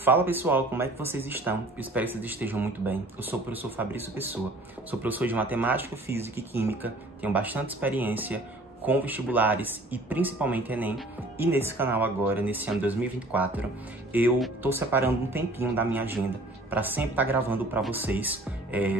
Fala pessoal, como é que vocês estão? Eu espero que vocês estejam muito bem. Eu sou o professor Fabrício Pessoa, sou professor de Matemática, Física e Química, tenho bastante experiência com vestibulares e principalmente Enem. E nesse canal agora, nesse ano 2024, eu tô separando um tempinho da minha agenda para sempre estar gravando para vocês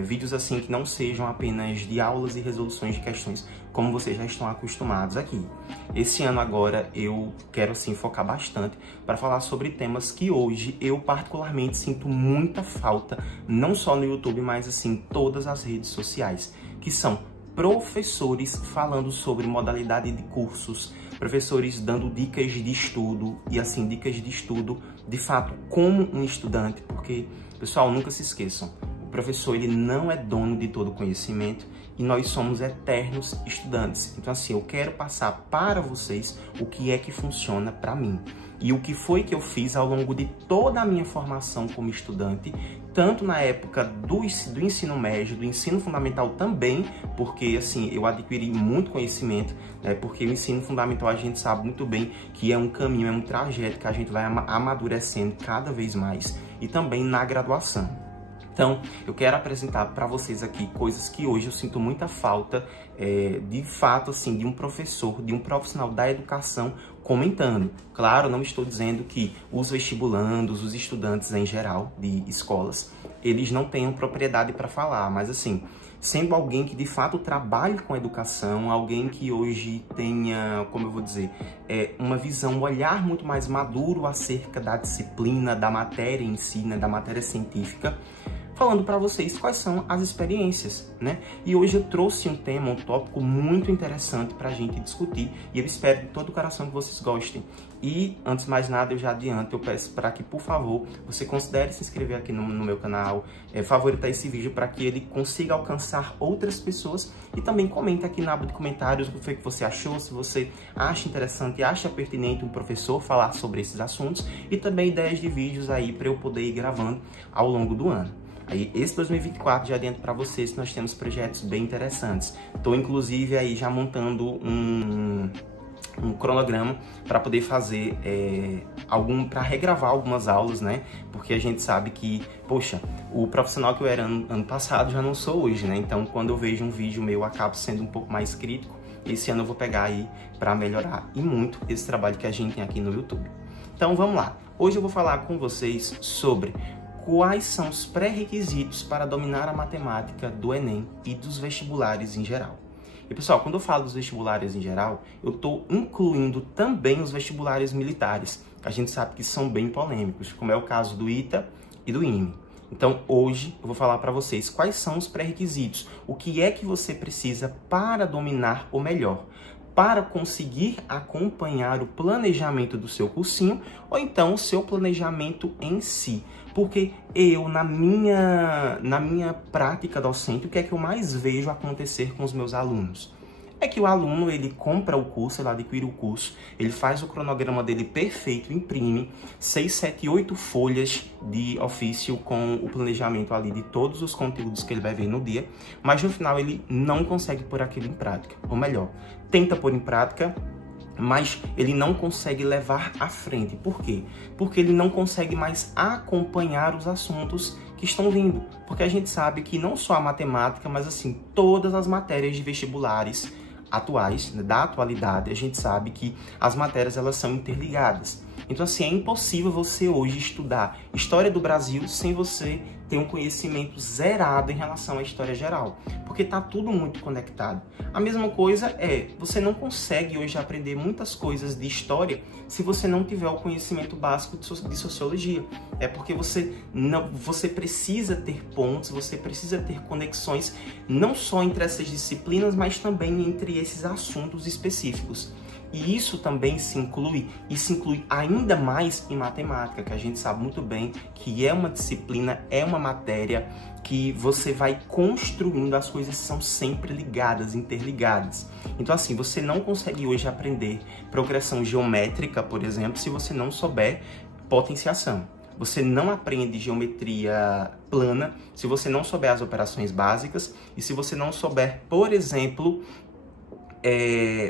vídeos assim que não sejam apenas de aulas e resoluções de questões, como vocês já estão acostumados aqui. Esse ano agora eu quero assim focar bastante para falar sobre temas que hoje eu particularmente sinto muita falta, não só no YouTube, mas assim em todas as redes sociais, que são professores falando sobre modalidade de cursos, professores dando dicas de estudo e assim, dicas de estudo de fato como um estudante, porque, pessoal, nunca se esqueçam, o professor ele não é dono de todo o conhecimento e nós somos eternos estudantes. Então assim, eu quero passar para vocês o que é que funciona para mim. E o que foi que eu fiz ao longo de toda a minha formação como estudante, tanto na época do ensino médio, do ensino fundamental também, porque assim, eu adquiri muito conhecimento, né? Porque o ensino fundamental a gente sabe muito bem que é um caminho, é um trajeto que a gente vai amadurecendo cada vez mais, e também na graduação. Então, eu quero apresentar para vocês aqui coisas que hoje eu sinto muita falta, de fato, assim, de um professor, de um profissional da educação comentando. Claro, não estou dizendo que os vestibulandos, os estudantes em geral de escolas, eles não tenham propriedade para falar, mas assim, sendo alguém que de fato trabalhe com educação, alguém que hoje tenha, como eu vou dizer, uma visão, um olhar muito mais maduro acerca da disciplina, da matéria em si, né, da matéria científica, falando para vocês quais são as experiências, né? E hoje eu trouxe um tema, um tópico muito interessante para a gente discutir, e eu espero de todo o coração que vocês gostem. E, antes de mais nada, eu já adianto, eu peço para que, por favor, você considere se inscrever aqui no meu canal, favoritar esse vídeo para que ele consiga alcançar outras pessoas, e também comenta aqui na aba de comentários o que foi que você achou, se você acha interessante, acha pertinente um professor falar sobre esses assuntos, e também ideias de vídeos aí para eu poder ir gravando ao longo do ano. Aí, esse 2024, já adianto para vocês que nós temos projetos bem interessantes. Estou, inclusive, aí já montando um cronograma para poder fazer para regravar algumas aulas, né? Porque a gente sabe que, poxa, o profissional que eu era ano passado já não sou hoje, né? Então, quando eu vejo um vídeo meu, eu acabo sendo um pouco mais crítico. Esse ano eu vou pegar aí para melhorar e muito esse trabalho que a gente tem aqui no YouTube. Então, vamos lá. Hoje eu vou falar com vocês sobre quais são os pré-requisitos para dominar a matemática do Enem e dos vestibulares em geral. E pessoal, quando eu falo dos vestibulares em geral, eu estou incluindo também os vestibulares militares, que a gente sabe que são bem polêmicos, como é o caso do ITA e do IME. Então, hoje eu vou falar para vocês quais são os pré-requisitos, o que é que você precisa para dominar o melhor, para conseguir acompanhar o planejamento do seu cursinho ou então o seu planejamento em si. Porque eu, na minha prática docente, o que é que eu mais vejo acontecer com os meus alunos? É que o aluno, ele compra o curso, ele adquire o curso, ele faz o cronograma dele perfeito, imprime 6, 7, 8 folhas de ofício com o planejamento ali de todos os conteúdos que ele vai ver no dia, mas no final ele não consegue pôr aquilo em prática. Ou melhor, tenta pôr em prática, mas ele não consegue levar à frente. Por quê? Porque ele não consegue mais acompanhar os assuntos que estão vindo. Porque a gente sabe que não só a matemática, mas assim, todas as matérias de vestibulares atuais, da atualidade, a gente sabe que as matérias elas são interligadas. Então assim, é impossível você hoje estudar História do Brasil sem você ter um conhecimento zerado em relação à história geral, porque tá tudo muito conectado. A mesma coisa você não consegue hoje aprender muitas coisas de história se você não tiver o conhecimento básico de sociologia. É porque você precisa ter pontos, você precisa ter conexões, não só entre essas disciplinas, mas também entre esses assuntos específicos. E isso também se inclui ainda mais em matemática, que a gente sabe muito bem que é uma disciplina, é uma matéria que você vai construindo, as coisas são sempre ligadas, interligadas. Então assim, você não consegue hoje aprender progressão geométrica, por exemplo, se você não souber potenciação. Você não aprende geometria plana se você não souber as operações básicas e se você não souber, por exemplo,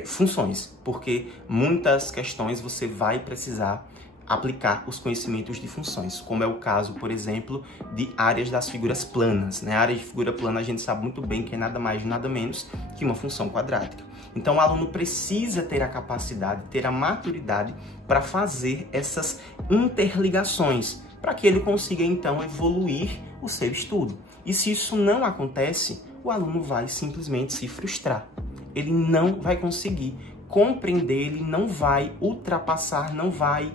funções, porque muitas questões você vai precisar aplicar os conhecimentos de funções, como é o caso, por exemplo, de áreas das figuras planas, né? A área de figura plana a gente sabe muito bem que é nada mais, nada menos que uma função quadrática. Então, o aluno precisa ter a capacidade, ter a maturidade para fazer essas interligações, para que ele consiga, então, evoluir o seu estudo. E se isso não acontece, o aluno vai simplesmente se frustrar. Ele não vai conseguir compreender, ele não vai ultrapassar, não vai,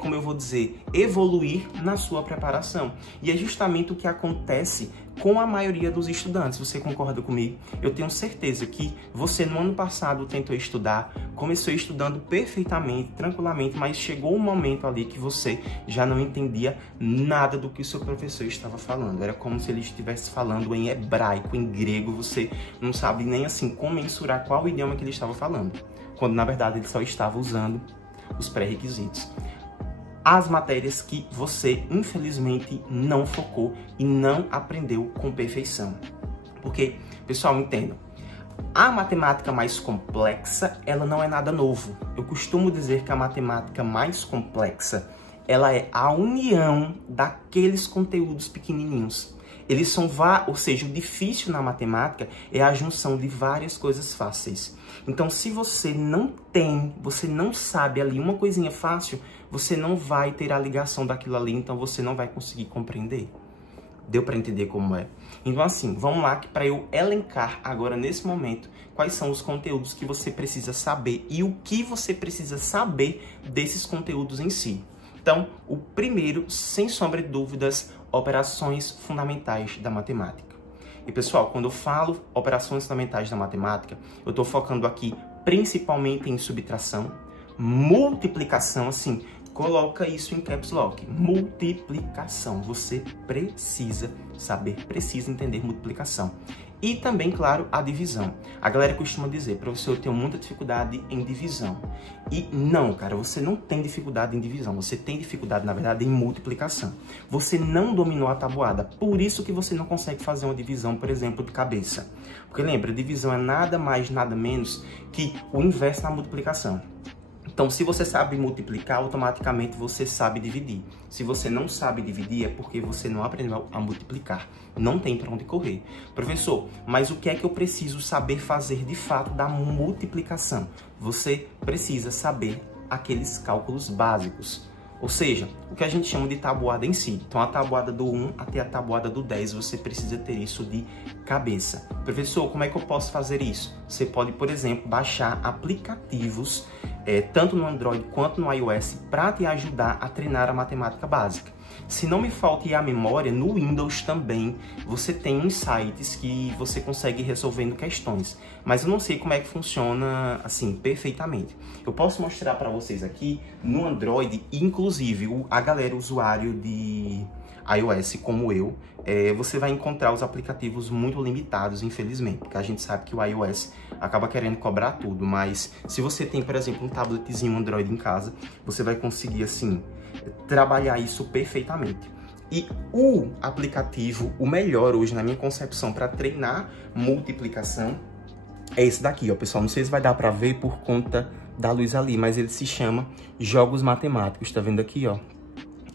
como eu vou dizer, evoluir na sua preparação. E é justamente o que acontece com a maioria dos estudantes. Você concorda comigo? Eu tenho certeza que você no ano passado tentou estudar, começou estudando perfeitamente, tranquilamente, mas chegou um momento ali que você já não entendia nada do que o seu professor estava falando. Era como se ele estivesse falando em hebraico, em grego, você não sabe nem assim como mensurar qual idioma que ele estava falando, quando na verdade ele só estava usando os pré-requisitos. As matérias que você, infelizmente, não focou e não aprendeu com perfeição. Porque, pessoal, entendam, a matemática mais complexa, ela não é nada novo. Eu costumo dizer que a matemática mais complexa, ela é a união daqueles conteúdos pequenininhos. Eles são, ou seja, o difícil na matemática é a junção de várias coisas fáceis. Então, se você não tem, você não sabe ali uma coisinha fácil, você não vai ter a ligação daquilo ali, então você não vai conseguir compreender. Deu para entender como é? Então, assim, vamos lá que para eu elencar agora, nesse momento, quais são os conteúdos que você precisa saber e o que você precisa saber desses conteúdos em si. Então, o primeiro, sem sombra de dúvidas, operações fundamentais da matemática. E, pessoal, quando eu falo operações fundamentais da matemática, eu estou focando aqui principalmente em subtração, multiplicação, assim, coloca isso em caps lock, multiplicação. Você precisa saber, precisa entender multiplicação. E também, claro, a divisão. A galera costuma dizer, professor, eu tenho muita dificuldade em divisão. E não, cara, você não tem dificuldade em divisão. Você tem dificuldade, na verdade, em multiplicação. Você não dominou a tabuada. Por isso que você não consegue fazer uma divisão, por exemplo, de cabeça. Porque lembra, divisão é nada mais, nada menos que o inverso da multiplicação. Então, se você sabe multiplicar, automaticamente você sabe dividir. Se você não sabe dividir, é porque você não aprendeu a multiplicar. Não tem para onde correr. Professor, mas o que é que eu preciso saber fazer de fato da multiplicação? Você precisa saber aqueles cálculos básicos. Ou seja, o que a gente chama de tabuada em si. Então, a tabuada do 1 até a tabuada do 10, você precisa ter isso de cabeça. Professor, como é que eu posso fazer isso? Você pode, por exemplo, baixar aplicativos, tanto no Android quanto no iOS, para te ajudar a treinar a matemática básica. Se não me falta a memória, no Windows também você tem uns sites que você consegue ir resolvendo questões. Mas eu não sei como é que funciona assim perfeitamente. Eu posso mostrar para vocês aqui no Android, inclusive a galera usuário de iOS como eu, você vai encontrar os aplicativos muito limitados, infelizmente, porque a gente sabe que o iOS acaba querendo cobrar tudo, mas se você tem, por exemplo, um tabletzinho Android em casa, você vai conseguir, assim, trabalhar isso perfeitamente. E o aplicativo, o melhor hoje, na minha concepção, para treinar multiplicação, é esse daqui, ó, pessoal. Não sei se vai dar para ver por conta da luz ali, mas ele se chama Jogos Matemáticos, tá vendo aqui, ó?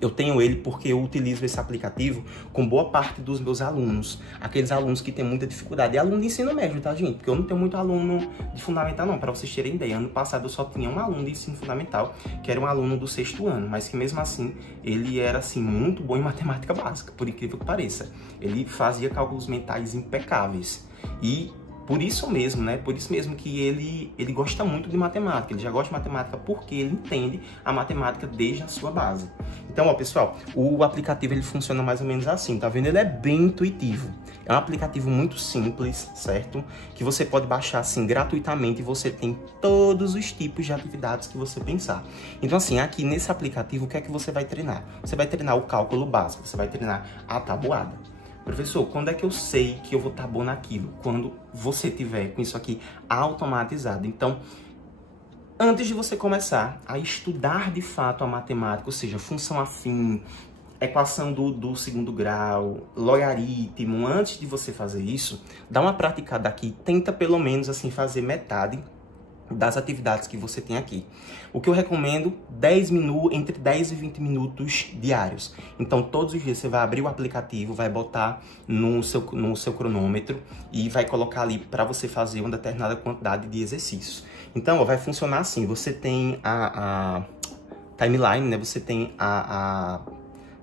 Eu tenho ele porque eu utilizo esse aplicativo com boa parte dos meus alunos. Aqueles alunos que têm muita dificuldade. É aluno de ensino médio, tá, gente? Porque eu não tenho muito aluno de fundamental, não. Para vocês terem ideia, ano passado eu só tinha um aluno de ensino fundamental, que era um aluno do 6º ano. Mas que mesmo assim, ele era, assim, muito bom em matemática básica, por incrível que pareça. Ele fazia cálculos mentais impecáveis. E por isso mesmo, né? Por isso mesmo que ele gosta muito de matemática. Ele já gosta de matemática porque ele entende a matemática desde a sua base. Então, ó, pessoal, o aplicativo ele funciona mais ou menos assim, tá vendo? Ele é bem intuitivo. É um aplicativo muito simples, certo? Que você pode baixar assim gratuitamente e você tem todos os tipos de atividades que você pensar. Então, assim, aqui nesse aplicativo, o que é que você vai treinar? Você vai treinar o cálculo básico, você vai treinar a tabuada. Professor, quando é que eu sei que eu vou estar bom naquilo? Quando você tiver com isso aqui automatizado. Então, antes de você começar a estudar de fato a matemática, ou seja, função afim, equação do segundo grau, logaritmo, antes de você fazer isso, dá uma praticada aqui, tenta pelo menos assim fazer metade das atividades que você tem aqui. O que eu recomendo, entre 10 e 20 minutos diários. Então, todos os dias você vai abrir o aplicativo, vai botar no seu cronômetro e vai colocar ali para você fazer uma determinada quantidade de exercícios. Então, ó, vai funcionar assim, você tem a timeline, né? Você tem a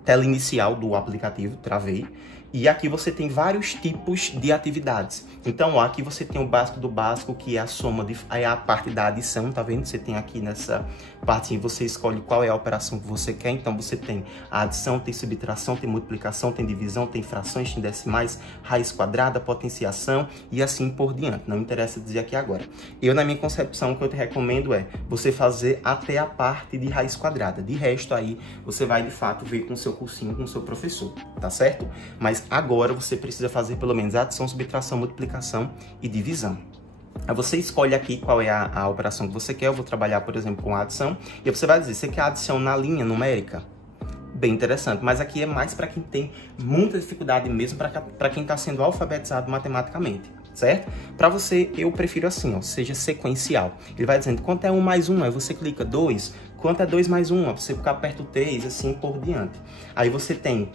tela inicial do aplicativo, travei. E aqui você tem vários tipos de atividades. Então, ó, aqui você tem o básico do básico, que é a soma, é a parte da adição, tá vendo? Você tem aqui nessa parte, você escolhe qual é a operação que você quer. Então, você tem a adição, tem subtração, tem multiplicação, tem divisão, tem frações, tem decimais, raiz quadrada, potenciação e assim por diante. Não interessa dizer aqui agora. Eu, na minha concepção, o que eu te recomendo é você fazer até a parte de raiz quadrada. De resto, aí, você vai, de fato, ver com o seu cursinho, com o seu professor, tá certo? Mas agora você precisa fazer pelo menos adição, subtração, multiplicação e divisão. Aí você escolhe aqui qual é a operação que você quer. Eu vou trabalhar, por exemplo, com a adição. E você vai dizer, você quer adição na linha numérica? Bem interessante, mas aqui é mais para quem tem muita dificuldade mesmo, para quem está sendo alfabetizado matematicamente, certo? Para você, eu prefiro assim, ó, seja sequencial. Ele vai dizendo, quanto é 1 mais 1? Aí você clica 2. Quanto é 2 mais 1? Você aperta o 3, assim por diante. Aí você tem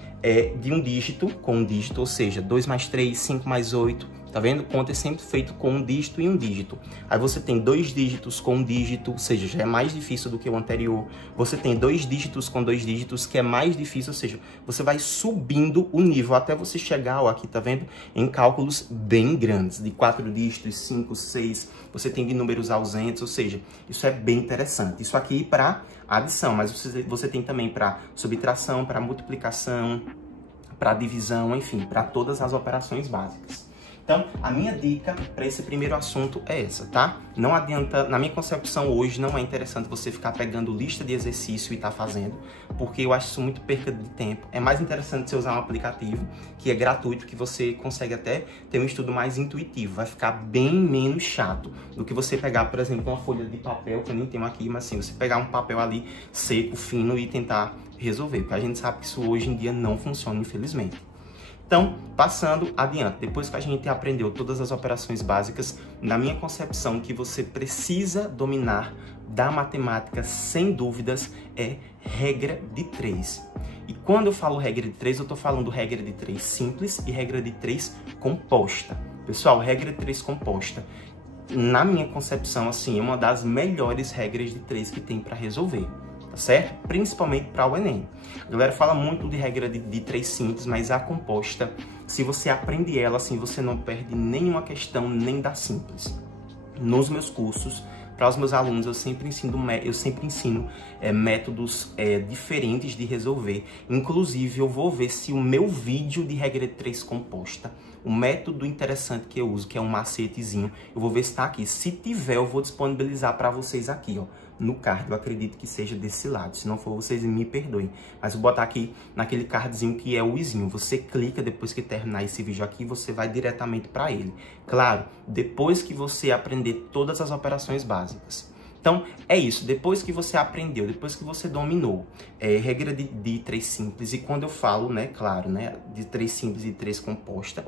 de um dígito com um dígito, ou seja, 2 mais 3, 5 mais 8. Tá vendo? Conta é sempre feito com um dígito e um dígito. Aí você tem 2 dígitos com um dígito, ou seja, já é mais difícil do que o anterior. Você tem 2 dígitos com 2 dígitos, que é mais difícil, ou seja, você vai subindo o nível até você chegar, ó, aqui, tá vendo? Em cálculos bem grandes, de 4 dígitos, 5, 6, você tem de números ausentes, ou seja, isso é bem interessante. Isso aqui para adição, mas você tem também para subtração, para multiplicação, para divisão, enfim, para todas as operações básicas. Então, a minha dica para esse primeiro assunto é essa, tá? Não adianta, na minha concepção hoje, não é interessante você ficar pegando lista de exercício e tá fazendo, porque eu acho isso muito perca de tempo. É mais interessante você usar um aplicativo que é gratuito, que você consegue até ter um estudo mais intuitivo. Vai ficar bem menos chato do que você pegar, por exemplo, uma folha de papel, que eu nem tenho aqui, mas assim, você pegar um papel ali seco, fino e tentar resolver, porque a gente sabe que isso hoje em dia não funciona, infelizmente. Então, passando adiante, depois que a gente aprendeu todas as operações básicas, na minha concepção, que você precisa dominar da matemática, sem dúvidas, é regra de 3. E quando eu falo regra de 3, eu estou falando regra de 3 simples e regra de 3 composta. Pessoal, regra de 3 composta, na minha concepção, assim, é uma das melhores regras de 3 que tem para resolver. Tá certo? Principalmente para o Enem. A galera fala muito de regra de 3 simples, mas a composta, se você aprende ela, assim, você não perde nenhuma questão, nem da simples. Nos meus cursos, para os meus alunos, eu sempre ensino métodos diferentes de resolver. Inclusive, eu vou ver se o meu vídeo de regra de 3 composta, o método interessante que eu uso, que é um macetezinho, eu vou ver se está aqui. Se tiver, eu vou disponibilizar para vocês aqui, ó, no card. Eu acredito que seja desse lado. Se não for, vocês me perdoem. Mas vou botar aqui naquele cardzinho que é o izinho. Você clica, depois que terminar esse vídeo aqui, você vai diretamente para ele. Claro, depois que você aprender todas as operações básicas. Então, é isso. Depois que você aprendeu, depois que você dominou regra de 3 simples, e quando eu falo, né, claro, né, de 3 simples e 3 composta,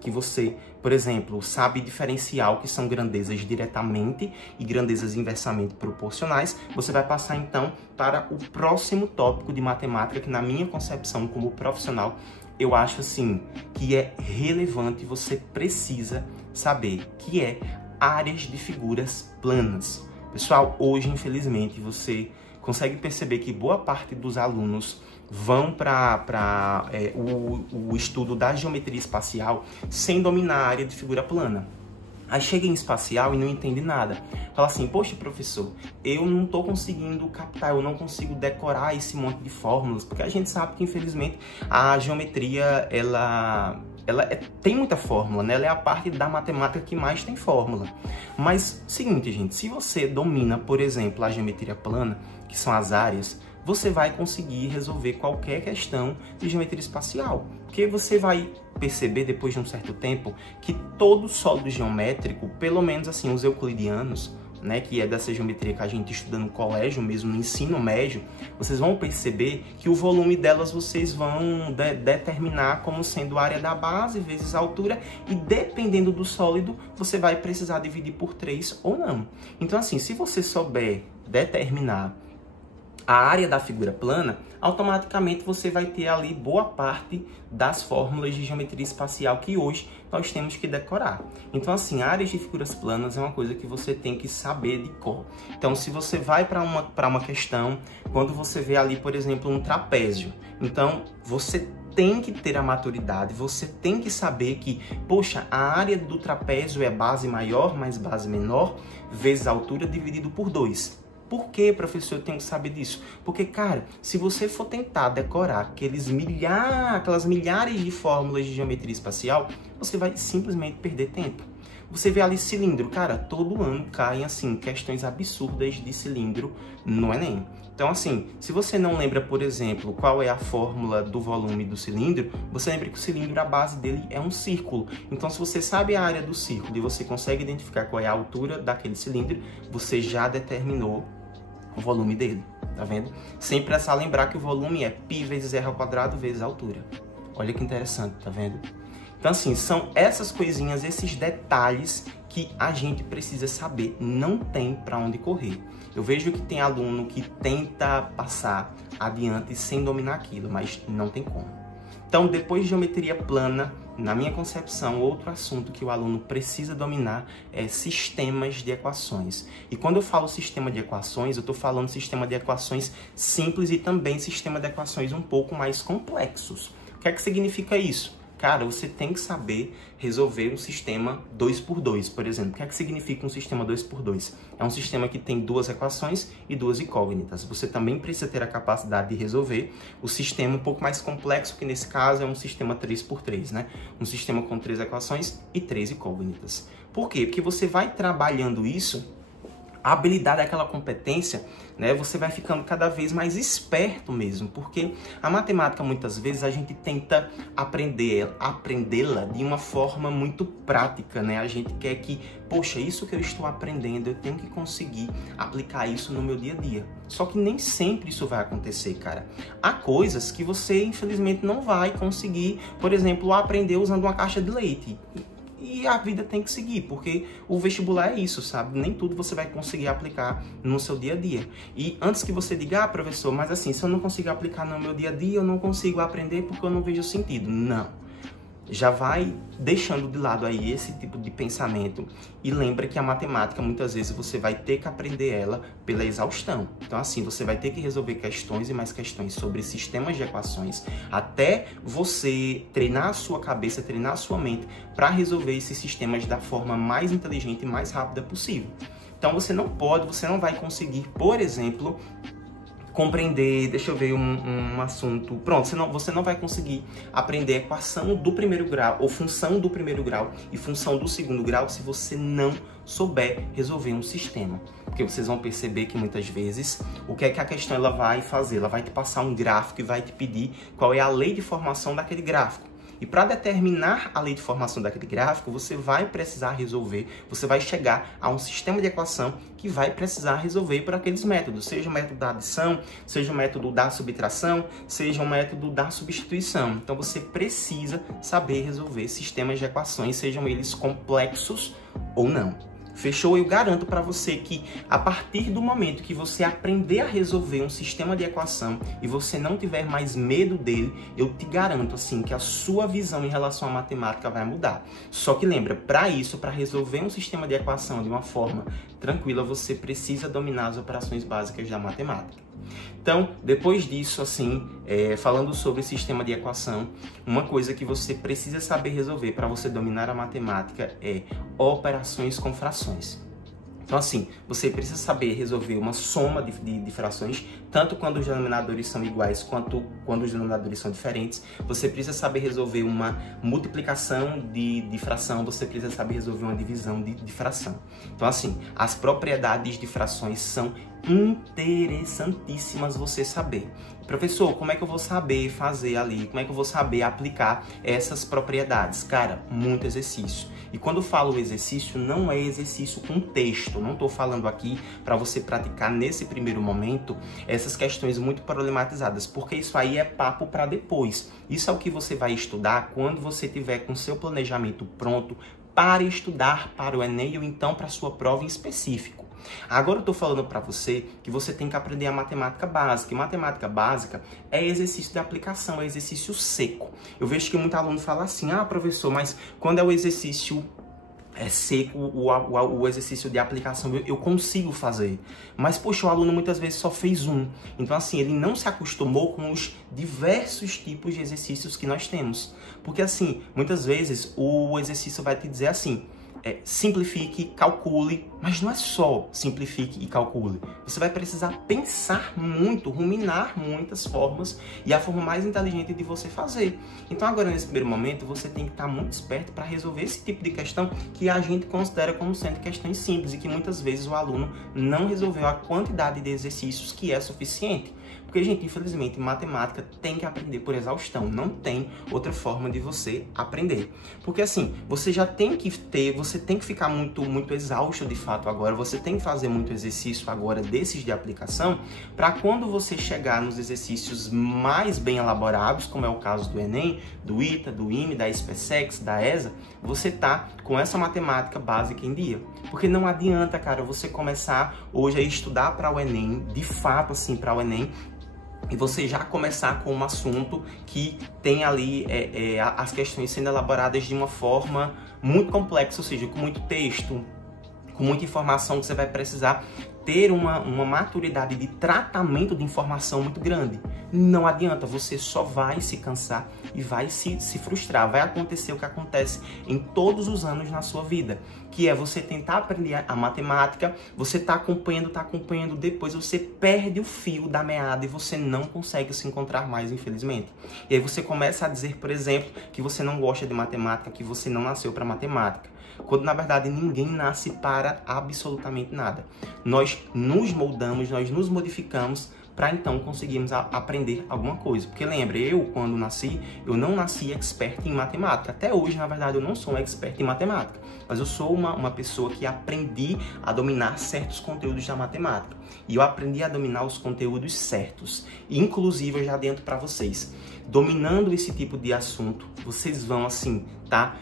que você, por exemplo, sabe diferenciar o que são grandezas diretamente e grandezas inversamente proporcionais, você vai passar, então, para o próximo tópico de matemática, que na minha concepção como profissional, eu acho, assim, que é relevante, você precisa saber, que é áreas de figuras planas. Pessoal, hoje, infelizmente, você consegue perceber que boa parte dos alunos vão para o estudo da geometria espacial sem dominar a área de figura plana. Aí chega em espacial e não entende nada. Fala assim, poxa, professor, eu não estou conseguindo captar, eu não consigo decorar esse monte de fórmulas, porque a gente sabe que, infelizmente, a geometria, tem muita fórmula, né? Ela é a parte da matemática que mais tem fórmula. Mas, seguinte, gente, se você domina, por exemplo, a geometria plana, que são as áreas, você vai conseguir resolver qualquer questão de geometria espacial. Porque você vai perceber, depois de um certo tempo, que todo sólido geométrico, pelo menos assim, os euclidianos, né, que é dessa geometria que a gente estuda no colégio mesmo, no ensino médio, vocês vão perceber que o volume delas vocês vão determinar como sendo a área da base vezes a altura, e dependendo do sólido, você vai precisar dividir por 3 ou não. Então assim, se você souber determinar a área da figura plana, automaticamente você vai ter ali boa parte das fórmulas de geometria espacial que hoje nós temos que decorar. Então assim, áreas de figuras planas é uma coisa que você tem que saber de cor. Então se você vai para uma questão, quando você vê ali, por exemplo, um trapézio, então você tem que ter a maturidade, você tem que saber que, poxa, a área do trapézio é base maior mais base menor vezes a altura dividido por 2. Por que, professor, eu tenho que saber disso? Porque, cara, se você for tentar decorar aquelas milhares de fórmulas de geometria espacial, você vai simplesmente perder tempo. Você vê ali cilindro, cara, todo ano caem, assim, questões absurdas de cilindro no Enem. Então, assim, se você não lembra, por exemplo, qual é a fórmula do volume do cilindro, você lembra que o cilindro, a base dele é um círculo. Então, se você sabe a área do círculo e você consegue identificar qual é a altura daquele cilindro, você já determinou o volume dele, tá vendo? Sempre precisar lembrar que o volume é π vezes r ao quadrado vezes a altura. Olha que interessante, tá vendo? Então assim, são essas coisinhas, esses detalhes que a gente precisa saber, não tem para onde correr. Eu vejo que tem aluno que tenta passar adiante sem dominar aquilo, mas não tem como. Então, depois de geometria plana, na minha concepção, outro assunto que o aluno precisa dominar é sistemas de equações. E quando eu falo sistema de equações, eu estou falando sistema de equações simples e também sistema de equações um pouco mais complexos. O que é que significa isso? Cara, você tem que saber resolver um sistema 2x2, por exemplo. O que é que significa um sistema 2x2? É um sistema que tem 2 equações e 2 incógnitas. Você também precisa ter a capacidade de resolver o sistema um pouco mais complexo, que nesse caso é um sistema 3x3, né? Um sistema com 3 equações e 3 incógnitas. Por quê? Porque você vai trabalhando isso, a habilidade, aquela competência, né, você vai ficando cada vez mais esperto mesmo, porque a matemática, muitas vezes, a gente tenta aprendê-la de uma forma muito prática, né? A gente quer que, poxa, isso que eu estou aprendendo, eu tenho que conseguir aplicar isso no meu dia a dia. Só que nem sempre isso vai acontecer, cara. Há coisas que você, infelizmente, não vai conseguir, por exemplo, aprender usando uma caixa de leite. E a vida tem que seguir, porque o vestibular é isso, sabe? Nem tudo você vai conseguir aplicar no seu dia a dia. E antes que você diga, ah, professor, mas assim, se eu não consigo aplicar no meu dia a dia, eu não consigo aprender porque eu não vejo sentido. Não. Já vai deixando de lado aí esse tipo de pensamento e lembra que a matemática, muitas vezes, você vai ter que aprender ela pela exaustão. Então, assim, você vai ter que resolver questões e mais questões sobre sistemas de equações até você treinar a sua cabeça, treinar a sua mente para resolver esses sistemas da forma mais inteligente e mais rápida possível. Então, você não vai conseguir, por exemplo, compreender, deixa eu ver um assunto, pronto, você não vai conseguir aprender a equação do primeiro grau, ou função do primeiro grau e função do segundo grau, se você não souber resolver um sistema. Porque vocês vão perceber que muitas vezes, o que é que a questão ela vai fazer? Ela vai te passar um gráfico e vai te pedir qual é a lei de formação daquele gráfico. E para determinar a lei de formação daquele gráfico, você vai precisar resolver, você vai chegar a um sistema de equação que vai precisar resolver por aqueles métodos, seja o método da adição, seja o método da subtração, seja o método da substituição. Então você precisa saber resolver sistemas de equações, sejam eles complexos ou não. Fechou? Eu garanto para você que a partir do momento que você aprender a resolver um sistema de equação e você não tiver mais medo dele, eu te garanto assim que a sua visão em relação à matemática vai mudar. Só que lembra, para isso, para resolver um sistema de equação de uma forma tranquila, você precisa dominar as operações básicas da matemática. Então, depois disso, assim, falando sobre sistema de equação, uma coisa que você precisa saber resolver para você dominar a matemática é operações com frações. Então, assim, você precisa saber resolver uma soma de frações, tanto quando os denominadores são iguais, quanto quando os denominadores são diferentes. Você precisa saber resolver uma multiplicação de fração, você precisa saber resolver uma divisão de fração. Então, assim, as propriedades de frações são interessantíssimas você saber. Professor, como é que eu vou saber fazer ali? Como é que eu vou saber aplicar essas propriedades? Cara, muito exercício. E quando eu falo exercício, não é exercício com texto. Não estou falando aqui para você praticar nesse primeiro momento essas questões muito problematizadas, porque isso aí é papo para depois. Isso é o que você vai estudar quando você tiver com seu planejamento pronto para estudar para o Enem ou então para a sua prova em específico. Agora eu estou falando para você que você tem que aprender a matemática básica. E matemática básica é exercício de aplicação, é exercício seco. Eu vejo que muito aluno fala assim, ah, professor, mas quando é o exercício seco, o exercício de aplicação eu consigo fazer. Mas, poxa, o aluno muitas vezes só fez um. Então, assim, ele não se acostumou com os diversos tipos de exercícios que nós temos. Porque, assim, muitas vezes o exercício vai te dizer assim, simplifique, calcule, mas não é só simplifique e calcule. Você vai precisar pensar muito, ruminar muitas formas e a forma mais inteligente de você fazer. Então agora nesse primeiro momento você tem que estar muito esperto para resolver esse tipo de questão que a gente considera como sendo questões simples e que muitas vezes o aluno não resolveu a quantidade de exercícios que é suficiente. Porque, gente, infelizmente, matemática tem que aprender por exaustão. Não tem outra forma de você aprender. Porque, assim, você já tem que ter, você tem que ficar muito exausto de fato agora. Você tem que fazer muito exercício agora desses de aplicação para quando você chegar nos exercícios mais bem elaborados, como é o caso do Enem, do ITA, do IME, da SpaceX, da ESA, você tá com essa matemática básica em dia. Porque não adianta, cara, você começar hoje a estudar para o Enem, de fato, assim, para o Enem, e você já começar com um assunto que tem ali as questões sendo elaboradas de uma forma muito complexa, ou seja, com muito texto, com muita informação que você vai precisar ter uma maturidade de tratamento de informação muito grande. Não adianta, você só vai se cansar e vai se frustrar. Vai acontecer o que acontece em todos os anos na sua vida, que é você tentar aprender a matemática, você tá acompanhando, depois você perde o fio da meada e você não consegue se encontrar mais, infelizmente. E aí você começa a dizer, por exemplo, que você não gosta de matemática, que você não nasceu para matemática. Quando na verdade ninguém nasce para absolutamente nada. Nós nos moldamos, nós nos modificamos para então conseguirmos aprender alguma coisa. Porque lembra, eu quando nasci, eu não nasci expert em matemática. Até hoje, na verdade, eu não sou um expert em matemática. Mas eu sou uma pessoa que aprendi a dominar certos conteúdos da matemática. E eu aprendi a dominar os conteúdos certos. Inclusive, eu já adianto para vocês, dominando esse tipo de assunto, vocês vão assim, tá?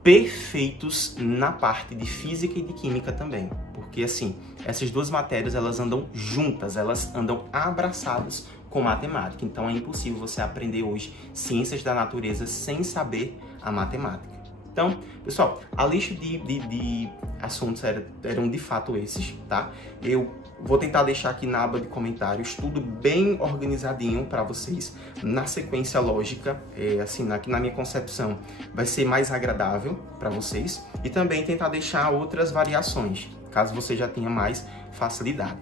Perfeitos na parte de física e de química também, porque assim, essas duas matérias elas andam juntas, elas andam abraçadas com matemática, então é impossível você aprender hoje ciências da natureza sem saber a matemática. Então, pessoal, a lista de assuntos eram de fato esses, tá? Eu vou tentar deixar aqui na aba de comentários tudo bem organizadinho para vocês, na sequência lógica, assim, na minha concepção, vai ser mais agradável para vocês. E também tentar deixar outras variações, caso você já tenha mais facilidade.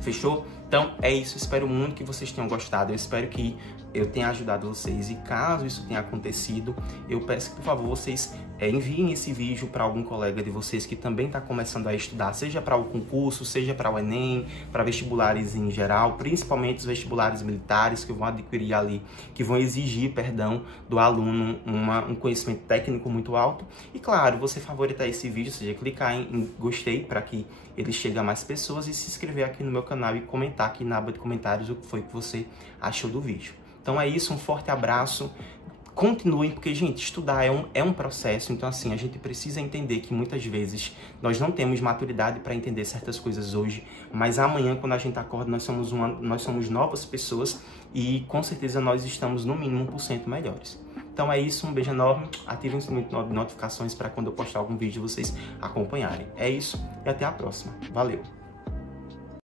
Fechou? Então é isso, espero muito que vocês tenham gostado, eu espero que eu tenha ajudado vocês e caso isso tenha acontecido, eu peço que por favor vocês enviem esse vídeo para algum colega de vocês que também está começando a estudar, seja para o concurso, seja para o Enem, para vestibulares em geral, principalmente os vestibulares militares que vão adquirir ali, que vão exigir, perdão, do aluno um conhecimento técnico muito alto. E claro, você favoritar esse vídeo, ou seja, clicar em gostei para que ele chegue a mais pessoas e se inscrever aqui no meu canal e comentar aqui na aba de comentários o que foi que você achou do vídeo. Então é isso, um forte abraço, continuem, porque, gente, estudar é um processo, então assim, a gente precisa entender que muitas vezes nós não temos maturidade para entender certas coisas hoje, mas amanhã, quando a gente acorda, nós somos novas pessoas e com certeza nós estamos no mínimo 1% melhores. Então é isso, um beijo enorme, ativem o sininho de notificações para quando eu postar algum vídeo vocês acompanharem. É isso e até a próxima. Valeu!